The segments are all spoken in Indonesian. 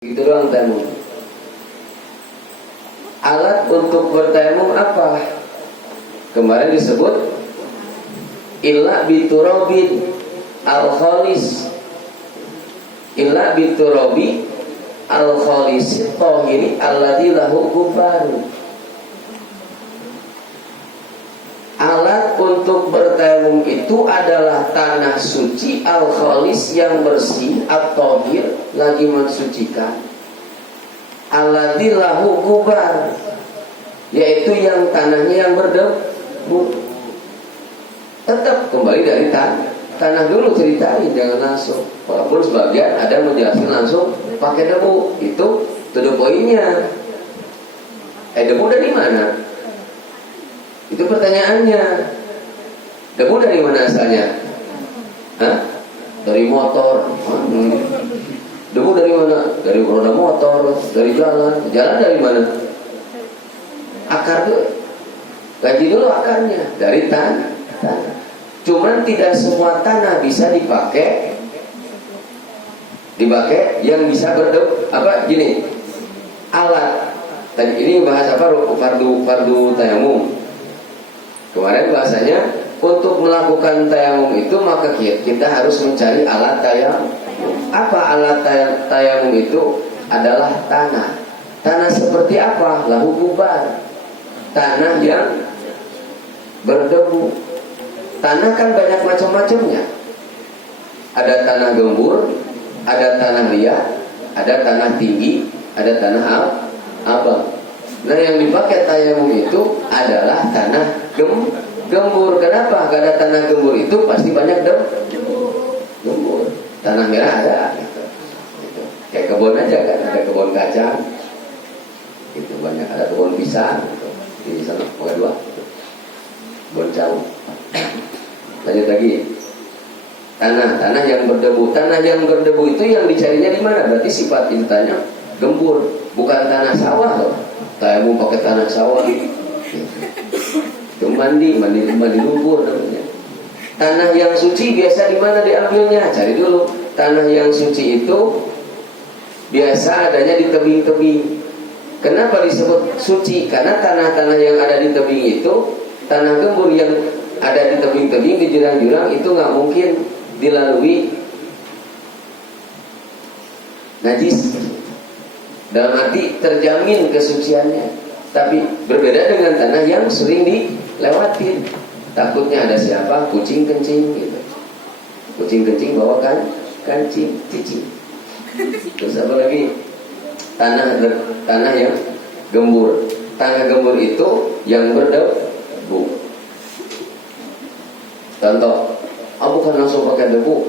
Itu doang tayamum. Alat untuk bertayamum apa? Kemarin disebut illa biturabin al-khalis. Illa biturabi al-khalis tahiri alladzi lahu gubaru. Alat untuk bertayamum itu adalah tanah suci al-khalis yang bersih atau tahir lagi mensucikan. Alladzi lahu gubar, yaitu yang tanahnya yang berdebu. Tetap kembali dari tanah dulu ceritain, jangan langsung. Walaupun sebagian ada menjelaskan langsung pakai debu, itu poinnya. Debu dari mana? Itu pertanyaannya. Debu dari mana asalnya? Hah? Dari motor. Debu dari mana? Dari roda motor, dari jalan. Jalan dari mana? Akar tuh. Gaji dulu akarnya dari tanah. Cuman tidak semua tanah bisa dipakai yang bisa berdebu. Apa gini? Alat. Tadi ini bahas apa? Fardu tayamum. Kemarin bahasanya untuk melakukan tayamum itu maka kita harus mencari alat tayamum. Apa alat tayamum itu? Adalah tanah. Tanah seperti apa? Lahu gubar. Tanah yang berdebu. Tanah kan banyak macam-macamnya. Ada tanah gembur, ada tanah liat, ada tanah tinggi, ada tanah abang. Nah yang dipakai tayamum itu adalah tanah gembur. Kenapa? Karena tanah gembur itu pasti banyak gembur. Tanah merah ada gitu. Kayak kebun aja kan, ada kebun kacang itu banyak, ada kebun pisang gitu. Di sana pokoknya dua gitu. Kebun jauh. Lanjut lagi. Tanah yang berdebu. Tanah yang berdebu itu yang dicarinya di mana? Berarti sifat ditanya gembur, bukan tanah sawah loh. Tayamum pakai tanah sawah. Itu mandi lumpur namanya. Tanah yang suci biasa di mana diambilnya? Cari dulu. Tanah yang suci itu biasa adanya di tebing-tebing. Kenapa disebut suci? Karena tanah-tanah yang ada di tebing itu, tanah gembur yang ada di tebing-tebing, di jurang-jurang itu nggak mungkin dilalui najis. Dalam arti terjamin kesuciannya. Tapi berbeda dengan tanah yang sering dilewatin. Takutnya ada siapa? Kucing kencing gitu. Kucing kencing bawa kancing, cicing. Terus apa lagi? Tanah yang gembur. Tanah gembur itu yang berdebu. Contoh, bukan langsung pakai debu.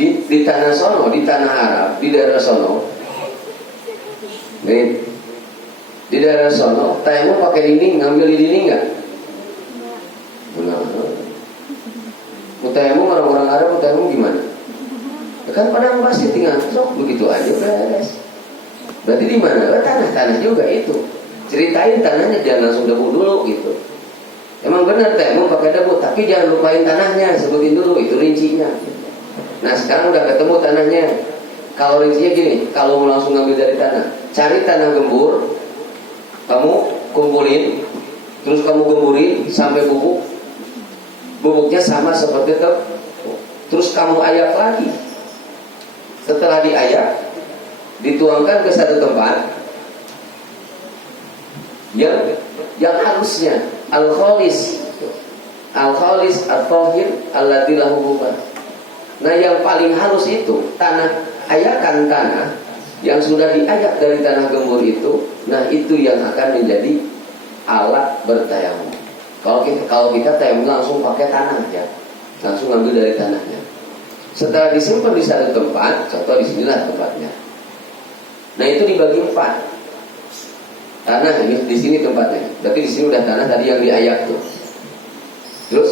Di tanah sono, di tanah Arab, di daerah sono. Nih, di daerah sono, tayamum pakai dinding, ngambil di dinding nggak? Benar. Tayamum orang-orang Arab, tayamum gimana? Kan padang pasir tinggal, sok begitu aja beres. Berarti di mana? Tanah juga itu. Ceritain tanahnya, jangan langsung debu dulu gitu. Emang benar tayamum pakai debu, tapi jangan lupain tanahnya, sebutin dulu itu rincinya. Nah sekarang udah ketemu tanahnya. Kalau rincinya gini, kalau mau langsung ngambil dari tanah, cari tanah gembur, kamu kumpulin, terus kamu gemburin sampai bubuknya sama seperti itu, terus kamu ayak lagi. Setelah diayak, dituangkan ke satu tempat yang halusnya al-khalis at-tahir alladzi lahu gubar. Nah yang paling halus itu ayakan tanah yang sudah diayak dari tanah gembur itu. Nah itu yang akan menjadi alat bertayamum. Kalau kita tayamum langsung pakai tanah ya, langsung ambil dari tanahnya. Setelah disimpan di satu tempat, contoh di sinilah tempatnya. Nah itu dibagi 4. Tanah ini di sini tempatnya. Berarti di sini udah tanah tadi yang diayak tuh. Terus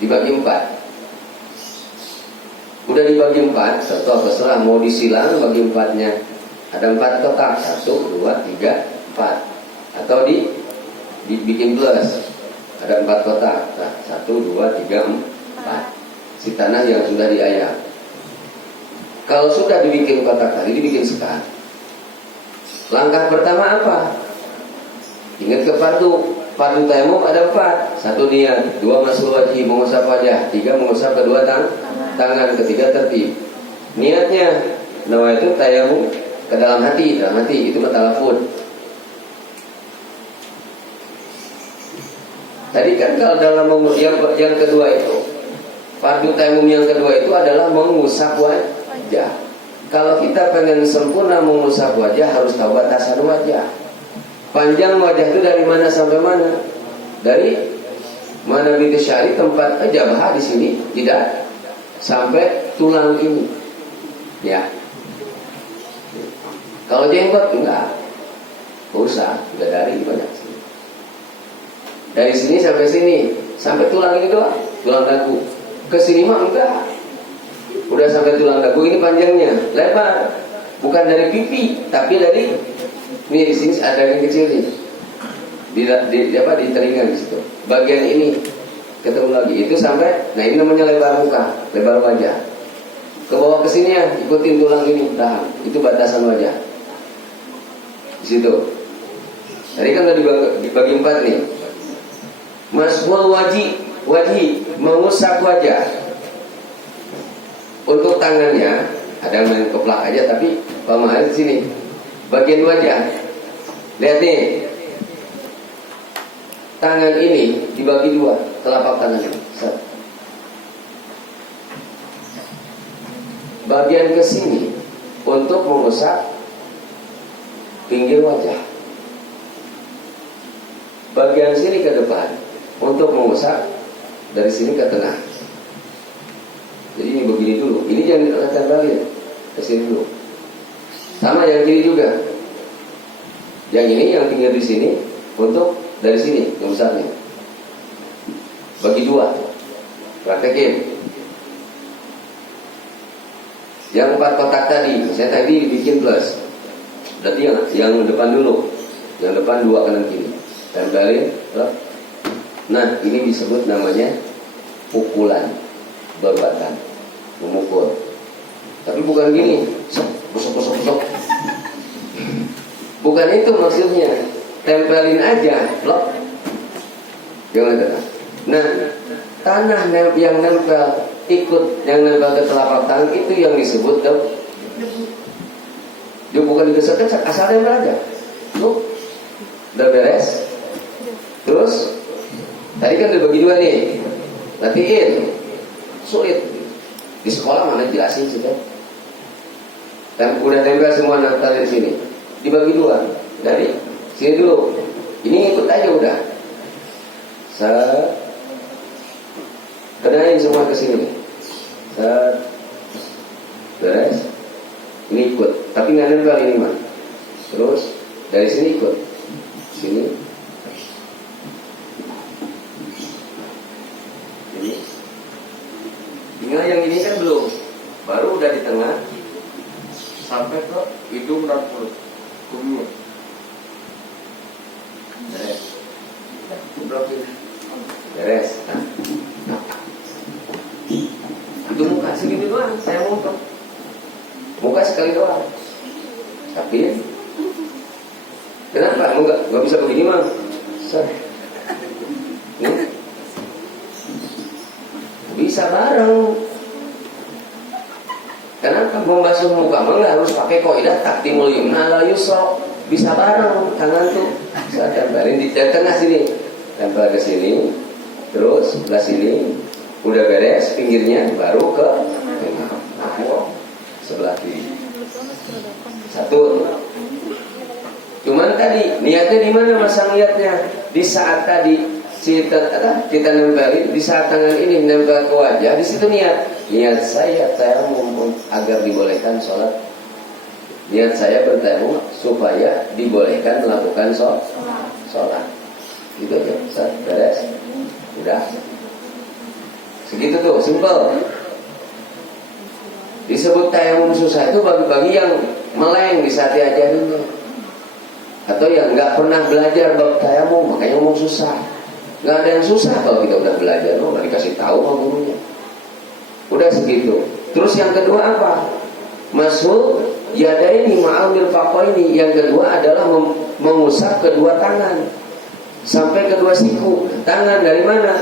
dibagi 4. Udah dibagi 4, contoh terserah mau disilang bagi 4-nya. Ada 4 kotak, 1, 2, 3, 4. Atau dibikin plus. Ada 4 kotak. Nah, 1, 2, 3, 4. Si tanah yang sudah diayak. Kalau sudah dibikin kotak tadi, dibikin sekat. Langkah pertama apa? Ingat ke fardu. Fardu tayamum ada 4. 1 niat, 2 masul wajhi, mengusap wajah, 3 mengusap kedua tangan, ketiga tertib. Niatnya nawaitu tayamum ke dalam hati itu talafud. Tadi kan kalau dalam yang kedua itu, fardu tayamum yang kedua itu adalah mengusap wajah. Kalau kita pengen sempurna mengusap wajah, harus tahu batasan wajah. Panjang wajah itu dari mana sampai mana? Dari mana binti syari tempat jabah di sini, tidak sampai tulang ini. Ya. Kalau jenggot enggak usah, udah dari banyak sini. Dari sini sampai tulang ini doang, tulang dagu. Ke sini mah enggak. Udah sampai tulang dagu, ini panjangnya lebar. Bukan dari pipi, tapi dari ini di sini ada yang kecil nih. Di telinga di situ. Bagian ini ketemu lagi itu sampai, nah ini namanya lebar muka, lebar wajah. Ke bawah ke sini ya, ikutin tulang ini, tahan. Itu batasan wajah. Di situ. Tadi kan udah dibagi 4 nih. Maswal wajhi, mengusap wajah. Untuk tangannya ada yang main keplak aja, tapi pemahaman di sini. Bagian wajah, lihat nih, tangan ini dibagi 2, telapak tangan ini. Bagian ke sini untuk mengusap pinggir wajah. Bagian sini ke depan untuk mengusap dari sini ke tengah. Jadi ini begini dulu. Ini jangan ditempelin ke sini dulu. Sama yang kiri juga. Yang ini yang tinggal di sini untuk dari sini mengusapnya. Bagi 2. Praktekin. Yang 4 kotak tadi, saya tadi bikin plus. Berarti yang depan dulu. Yang depan 2 kanan kiri. Tempelin. Nah, ini disebut namanya pukulan berbatan, memukul. Tapi bukan gini, busuk. Bukan itu maksudnya. Tempelin aja, blok. Jangan kena. Nah, tanah yang nempel yang nempel ke telapak tangan itu yang disebut debu. Dia bukan digesek-gesek, asal nempel aja. Tuh, udah beres. Terus, tadi kan dibagi 2 nih. Latihin, sulit. Di sekolah mana jelasin sih kan? Udah tempel semua nempel di sini. Dibagi 2. Dari sini dulu. Ini ikut aja udah. Kenain semua ke sini. Beres. Ini ikut, tapi nggak nempel ini mah. Terus dari sini ikut. Sini. Ini. Tinggal yang ini kan belum. Baru udah di tengah. Sampai ke hidung dan mulut. Kumur. Beres. Beres. Itu muka segini doang. Saya muka sekali doang. Tapi kenapa? Enggak bisa begini mah. Bisa bareng. Kenapa membasuh muka mah harus pakai kaidah taktimul yumna la yusra. Bisa bareng tangan tuh. Saya tempelin di tengah sini. Tempel ke sini. Terus sebelah sini. Udah beres pinggirnya baru ke sebelah kiri. 1. Cuman tadi niatnya di mana masang niatnya? Di saat tadi kita nempelin, di saat tangan ini nempel ke wajah, di situ niat saya tayamum agar dibolehkan sholat. Niat saya bertayamum supaya dibolehkan melakukan sholat. Gitu aja, beres. Udah. Segitu tuh, simple. Disebut tayamum susah itu bagi-bagi yang meleng di saat diajarinnya, atau yang nggak pernah belajar bab tayamum, makanya ngomong susah. Nggak ada yang susah kalau kita udah belajar, nggak dikasih tahu sama gurunya. Udah segitu. Terus yang kedua apa? Masuk yadaini ma'al mirfaqaini. Yang kedua adalah mengusap kedua tangan sampai kedua siku. Tangan dari mana?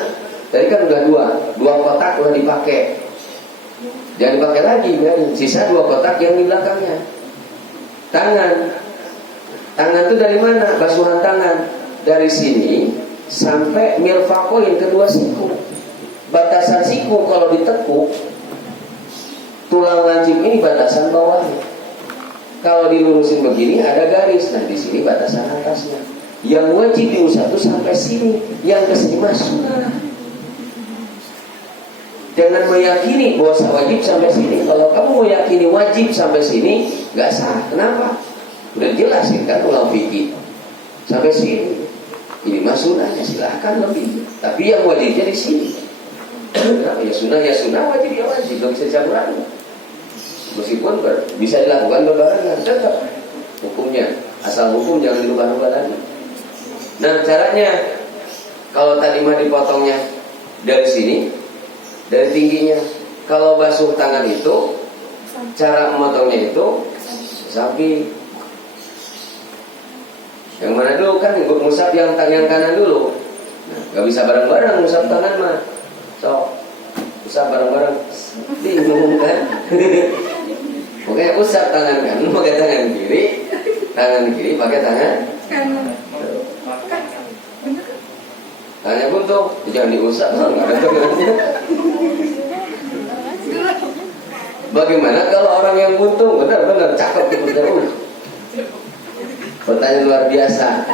Tadi kan udah dua kotak udah dipakai. Jangan dipakai lagi, biarin. Sisa 2 kotak yang di belakangnya. Tangan itu dari mana? Basuhan tangan dari sini sampai mirfaqain kedua siku. Batasan siku kalau ditekuk, tulang lancip ini batasan bawahnya. Kalau dilurusin begini ada garis. Nah di sini batasan atasnya. Yang wajib diusap itu sampai sini. Yang kesini mah sunnah. Jangan meyakini bahwa wajib sampai sini. Kalau kamu meyakini wajib sampai sini, nggak sah. Kenapa? Udah jelasin kan ulang fikih. Sampai sini. Ini mah sunnahnya, silahkan lebih. Tapi yang wajibnya di sini. Ya sunnah, wajib ya wajib. Tidak bisa campuran. Meskipun bisa dilakukan berbarengan, tetap hukumnya. Asal hukum jangan dirubah-rubah lagi. Nah caranya, kalau tadi mah dipotongnya dari sini, dari tingginya. Kalau basuh tangan itu, cara memotongnya itu sapi. Yang mana dulu kan ngusap yang tangan kanan dulu. Nah, gak bisa bareng-bareng ngusap tangan mah. So, usap bareng-bareng. Bingung kan? Pokoknya usap tangan kanan pakai tangan kiri pakai tangan kanan. Tangannya buntung, jangan diusap, nggak ada tangannya. Bagaimana kalau orang yang buntung benar-benar cakep gitu terus? Pertanyaan luar biasa.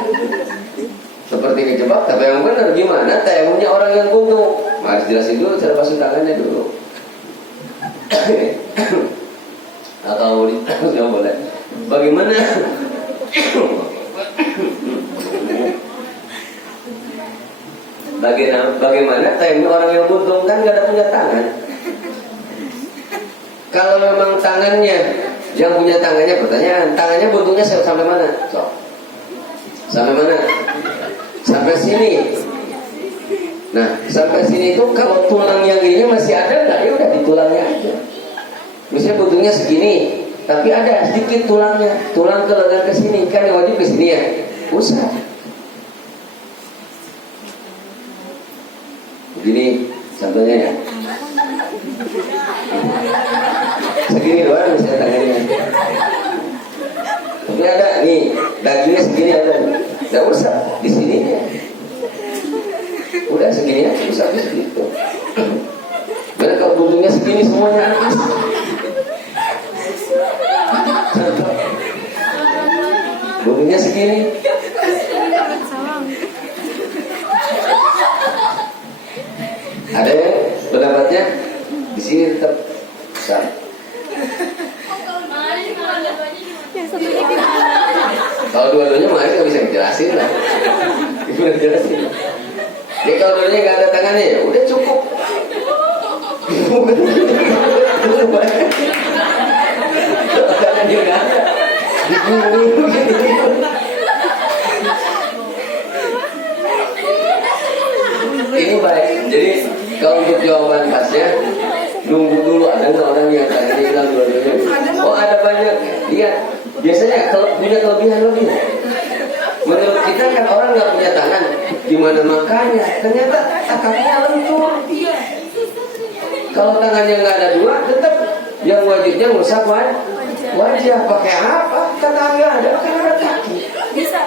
Seperti kejebak, tapi yang benar gimana? Tayamumnya orang yang buntung. Harus jelasin dulu cara basuh tangannya dulu. Atau nggak boleh. Bagaimana? Bagaimana tayamumnya orang yang buntung, kan nggak ada punya tangan. Kalau memang tangannya yang punya tangannya, pertanyaan, tangannya buntungnya sampai mana? So, sampai mana? Sampai sini. Nah, sampai sini itu kalau tulang yang ini masih ada nggak? Ya udah di tulangnya aja. Misalnya buntungnya segini, tapi ada sedikit tulangnya, tulang ke lengan ke sini, kan yang wajib ke sini ya. Usah. Begini contohnya ya. Segini doang misalnya tangannya. Tapi ada nih, dagingnya segini ada. Nggak usah di sini ya. Udah segini aja, usah segitu. Karena kalau buntungnya segini semuanya habis. Buntungnya segini. Ada yang pendapatnya di sini tetap besar. Kalau dua-duanya mah nggak bisa dijelasin lah. Gimana jelasin? Jadi kalau dua-duanya nggak ada tangannya ya udah cukup. Tangannya nggak ada. Ini baik. Jadi kalau untuk jawaban khasnya nunggu dulu ada nggak orang yang tadi bilang dua-duanya. Oh ada banyak. Lihat biasanya kalau punya kelebihan lebih. Menurut kita kan orang nggak punya tangan, gimana makanya? Ternyata kakinya lentur. Kalau tangannya nggak ada dua, tetap yang wajibnya ngusap wajah. Pakai apa? Kata